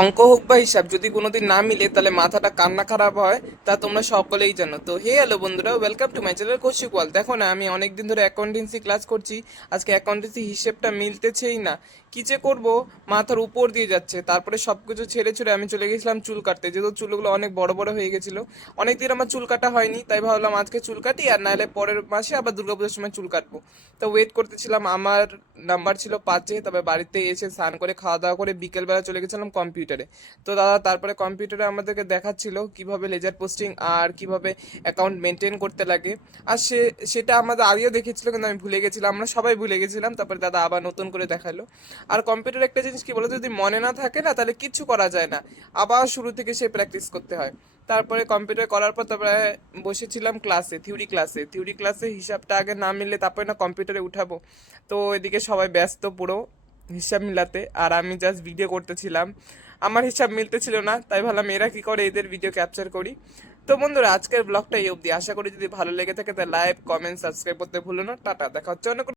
অঙ্ক হোক বা হিসাব যদি কোনোদিন না মিলে তাহলে মাথাটা কান্না খারাপ হয়, তা তোমরা সকলেই জানো। তো হে হ্যালো বন্ধুরা, welcome to my channel Kaushik Wall. দেখো না, আমি অনেকদিন ধরে অ্যাকাউন্টেন্সি ক্লাস করছি, আজকে অ্যাকাউন্টেন্সি হিসেবটা মিলতেছেই না। কি যে করবো, মাথার উপর দিয়ে যাচ্ছে। তারপরে সবকিছু ছেড়ে ছুড়ে আমি চলে গেছিলাম চুল কাটতে, যেহেতু চুলগুলো অনেক বড় বড় হয়ে গেছিলো। অনেকদিন আমার চুল কাটা হয়নি, তাই ভাবলাম আজকে চুল কাটি, আর নাহলে পরের মাসে আবার দুর্গাপূজার সময় চুল কাটবো। তো ওয়েট করতেছিলাম, আমার নাম্বার ছিল 5-এ। তবে বাড়িতে এসে স্নান করে খাওয়া দাওয়া করে বিকেলবেলা চলে গেছিলাম কম্পিউটারে। তো দাদা তারপরে কম্পিউটারে আমাদেরকে দেখাচ্ছিল কিভাবে লেজার পোস্টিং আর কিভাবে অ্যাকাউন্ট মেনটেন করতে লাগে। আর সেটা আমাদের আগেও দেখেছিল, কিন্তু আমি ভুলে গেছিলাম, আমরা সবাই ভুলে গেছিলাম। তারপরে দাদা আবার নতুন করে দেখালো। আর কম্পিউটার একটা জিনিস কি বলো, যদি মনে না থাকে না তাহলে কিচ্ছু করা যায় না, আবার শুরু থেকে সে প্র্যাকটিস করতে হয়। তারপরে কম্পিউটার করার পর তারপরে বসেছিলাম ক্লাসে, থিওরি ক্লাসে হিসাবটা আগে না মিললে তারপরে না কম্পিউটারে উঠাবো। তো এদিকে সবাই ব্যস্ত পুরো হিসাব মিলাতে, আর আমি জাস্ট ভিডিও করতেছিলাম। আমার হিসাব মিলতেছিল না, তাই ভাবলাম এরা কি করে, এদের ভিডিও ক্যাপচার করি। তো বন্ধুরা, আজকের ব্লগটা এই অবধি। আশা করি যদি ভালো লেগে থাকে তাহলে লাইক, কমেন্ট, সাবস্ক্রাইব করতে ভুলো না। টাটা, দেখা হচ্ছে অন্য কোনো